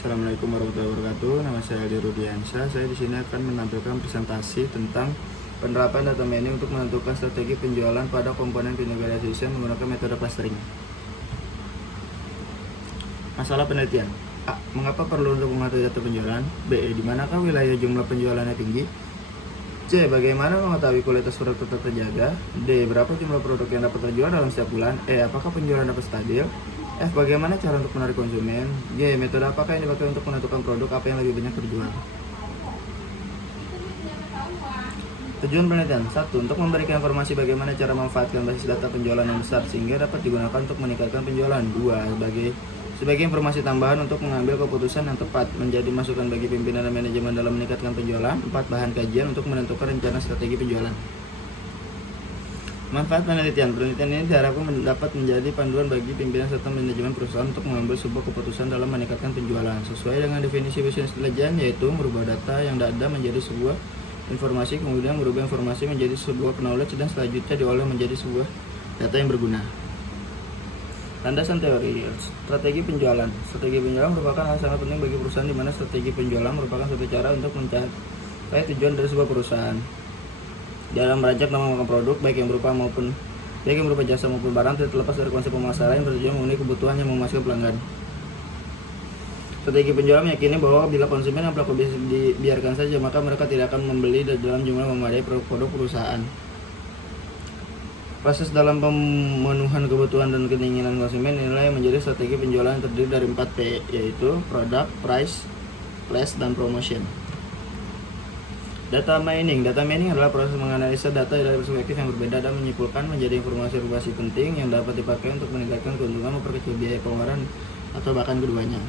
Assalamualaikum warahmatullahi wabarakatuh. Nama saya Aldi Rudiansyah. Saya di sini akan menampilkan presentasi tentang penerapan data mining untuk menentukan strategi penjualan pada komponen binary association menggunakan metode clustering. Masalah penelitian. A. Mengapa perlu untuk mengetahui data penjualan? B. Di manakah wilayah jumlah penjualannya tinggi? C. Bagaimana mengetahui kualitas produk tetap terjaga? D. Berapa jumlah produk yang dapat terjual dalam setiap bulan? E. Apakah penjualan dapat stabil? F. Bagaimana cara untuk menarik konsumen? G. Metode apakah yang dipakai untuk menentukan produk apa yang lebih banyak terjual? Tujuan penelitian 1. Untuk memberikan informasi bagaimana cara memanfaatkan basis data penjualan yang besar sehingga dapat digunakan untuk meningkatkan penjualan. 2. Sebagai informasi tambahan untuk mengambil keputusan yang tepat, menjadi masukan bagi pimpinan dan manajemen dalam meningkatkan penjualan. 4. Bahan kajian untuk menentukan rencana strategi penjualan. Manfaat penelitian. Penelitian ini diharapkan dapat menjadi panduan bagi pimpinan serta manajemen perusahaan untuk mengambil sebuah keputusan dalam meningkatkan penjualan. Sesuai dengan definisi business intelligence, yaitu merubah data yang ada menjadi sebuah informasi, kemudian merubah informasi menjadi sebuah knowledge, dan selanjutnya diolah menjadi sebuah data yang berguna. Landasan teori. Strategi penjualan. Strategi penjualan merupakan hal sangat penting bagi perusahaan, di mana strategi penjualan merupakan suatu cara untuk mencapai tujuan dari sebuah perusahaan. Dalam merancang dan mengembangkan produk, baik yang berupa jasa maupun barang, tidak terlepas dari konsep pemasaran yang bertujuan memenuhi kebutuhan yang memuaskan pelanggan. Strategi penjualan meyakini bahwa bila konsumen yang pelaku dibiarkan saja, maka mereka tidak akan membeli dalam jumlah memadai produk perusahaan. Proses dalam pemenuhan kebutuhan dan keinginan konsumen inilah yang menjadi strategi penjualan yang terdiri dari 4P, yaitu Product, Price, Place, dan Promotion. Data mining. Data mining adalah proses menganalisa data dari perspektif yang berbeda dan menyimpulkan menjadi informasi penting yang dapat dipakai untuk meningkatkan keuntungan, memperkecil biaya pengeluaran, atau bahkan keduanya.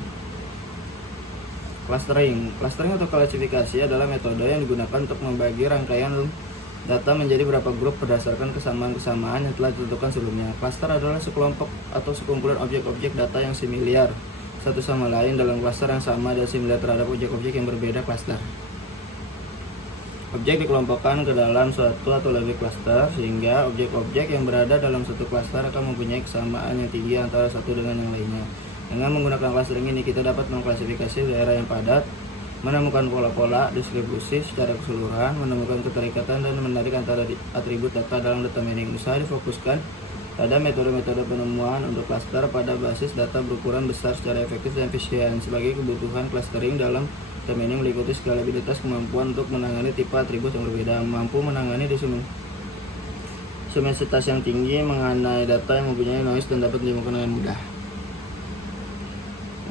Clustering. Clustering atau klasifikasi adalah metode yang digunakan untuk membagi rangkaian data menjadi beberapa grup berdasarkan kesamaan-kesamaan yang telah ditentukan sebelumnya. Cluster adalah sekelompok atau sekumpulan objek-objek data yang similar satu sama lain dalam cluster yang sama dan similar terhadap objek-objek yang berbeda cluster. Objek dikelompokkan ke dalam suatu atau lebih cluster, sehingga objek-objek yang berada dalam satu cluster akan mempunyai kesamaan yang tinggi antara satu dengan yang lainnya. Dengan menggunakan clustering ini, kita dapat mengklasifikasi daerah yang padat, menemukan pola-pola distribusi secara keseluruhan, menemukan keterikatan, dan menarik antara atribut data dalam data mining. Usaha difokuskan pada metode-metode penemuan untuk cluster pada basis data berukuran besar secara efektif dan efisien. Sebagai kebutuhan clustering dalam data mining meliputi skalabilitas, kemampuan untuk menangani tipe atribut yang berbeda, mampu menangani dimensitas yang tinggi, mengenai data yang mempunyai noise, dan dapat ditemukan dengan mudah.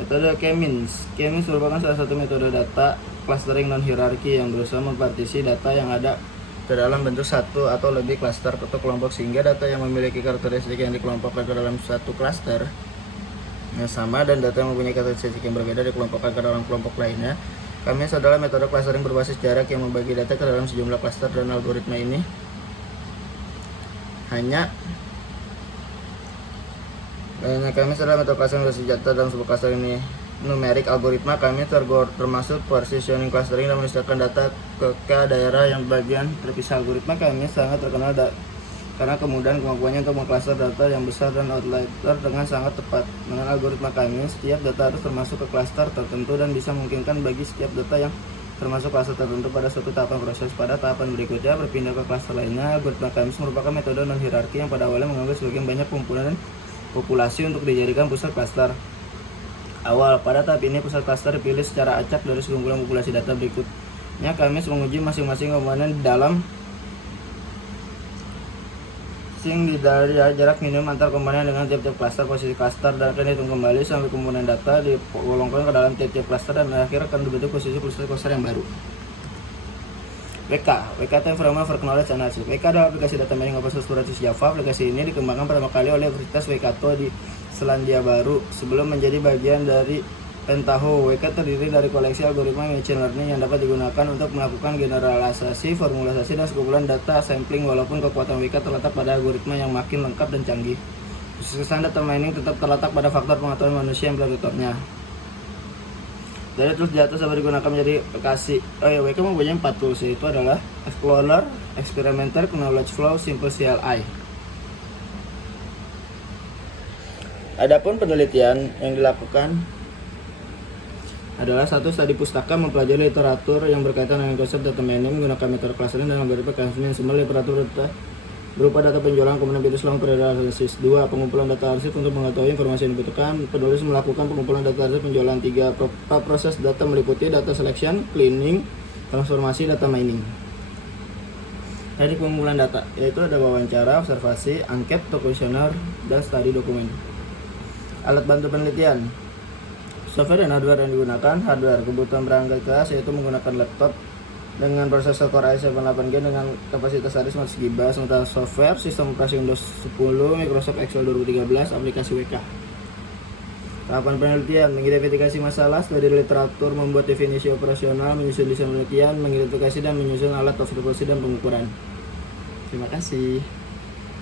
Metode K-means. K-means merupakan salah satu metode data clustering non-hierarki yang berusaha mempartisi data yang ada ke dalam bentuk satu atau lebih cluster atau kelompok, sehingga data yang memiliki karakteristik yang dikelompokkan ke dalam satu cluster yang sama dan data yang mempunyai karakteristik yang berbeda dikelompokkan ke dalam kelompok lainnya. K-means adalah metode clustering berbasis jarak yang membagi data ke dalam sejumlah cluster, dan algoritma ini K-means adalah metode clustering berbasis data dalam sebuah cluster ini numerik. Algoritma K-means termasuk positioning clustering dan menisahkan data ke daerah yang bagian terpisah. Algoritma K-means sangat terkenal karena kemudahan kemampuannya untuk mengcluster data yang besar dan outlier dengan sangat tepat. Dengan algoritma K-means, setiap data harus termasuk ke cluster tertentu dan bisa memungkinkan bagi setiap data yang termasuk cluster tertentu pada suatu tahapan proses. Pada tahapan berikutnya berpindah ke cluster lainnya. Algoritma K-means merupakan metode non-hierarki yang pada awalnya mengambil sebagian banyak kumpulan populasi untuk dijadikan pusat cluster awal. Pada tahap ini, pusat cluster dipilih secara acak dari sekumpulan populasi data berikutnya. K-means menguji masing-masing komponen dari jarak minimum antar komponen dengan tiap-tiap cluster, posisi cluster, dan akan dihitung kembali sampai komponen data digolongkan ke dalam tiap-tiap cluster, dan akhirnya akan dibentuk posisi cluster yang baru. WK itu Framework for Knowledge Analysis. WK adalah aplikasi data mining open source berbasis Java. Aplikasi ini dikembangkan pertama kali oleh Universitas Waikato di Selandia Baru sebelum menjadi bagian dari Pentaho. WK terdiri dari koleksi algoritma machine learning yang dapat digunakan untuk melakukan generalisasi, formulasi, dan sekumpulan data sampling. Walaupun kekuatan WK terletak pada algoritma yang makin lengkap dan canggih, kesuksesan data mining tetap terletak pada faktor pengetahuan manusia yang implementatornya. Dari terus di atas dapat digunakan menjadi aplikasi. WK mempunyai 4 tools, yaitu adalah Explorer, Experimenter, Knowledge Flow, Simple CLI. Adapun penelitian yang dilakukan adalah satu studi pustaka mempelajari literatur yang berkaitan dengan konsep data mining menggunakan metode clustering dan algoritma manajemen literatur data berupa data penjualan kemudian video selama periode analisis. 2. Pengumpulan data arsip untuk mengetahui informasi yang dibutuhkan. Penulis melakukan pengumpulan data arsip penjualan. 3. Proses data meliputi data selection, cleaning, transformasi, data mining. Teknik pengumpulan data yaitu ada wawancara, observasi, angket, kuesioner, dan studi dokumen. Alat bantu penelitian. Software dan hardware yang digunakan. Hardware kebutuhan perangkat keras yaitu menggunakan laptop dengan prosesor Core i7 8G dengan kapasitas hard disk 100 GB. Sementara software sistem operasi Windows 10, Microsoft Excel 2013, aplikasi WK. Tahapan penelitian: mengidentifikasi masalah, studi literatur, membuat definisi operasional, menyusun desain penelitian, mengidentifikasi dan menyusun alat observasi dan pengukuran. Terima kasih.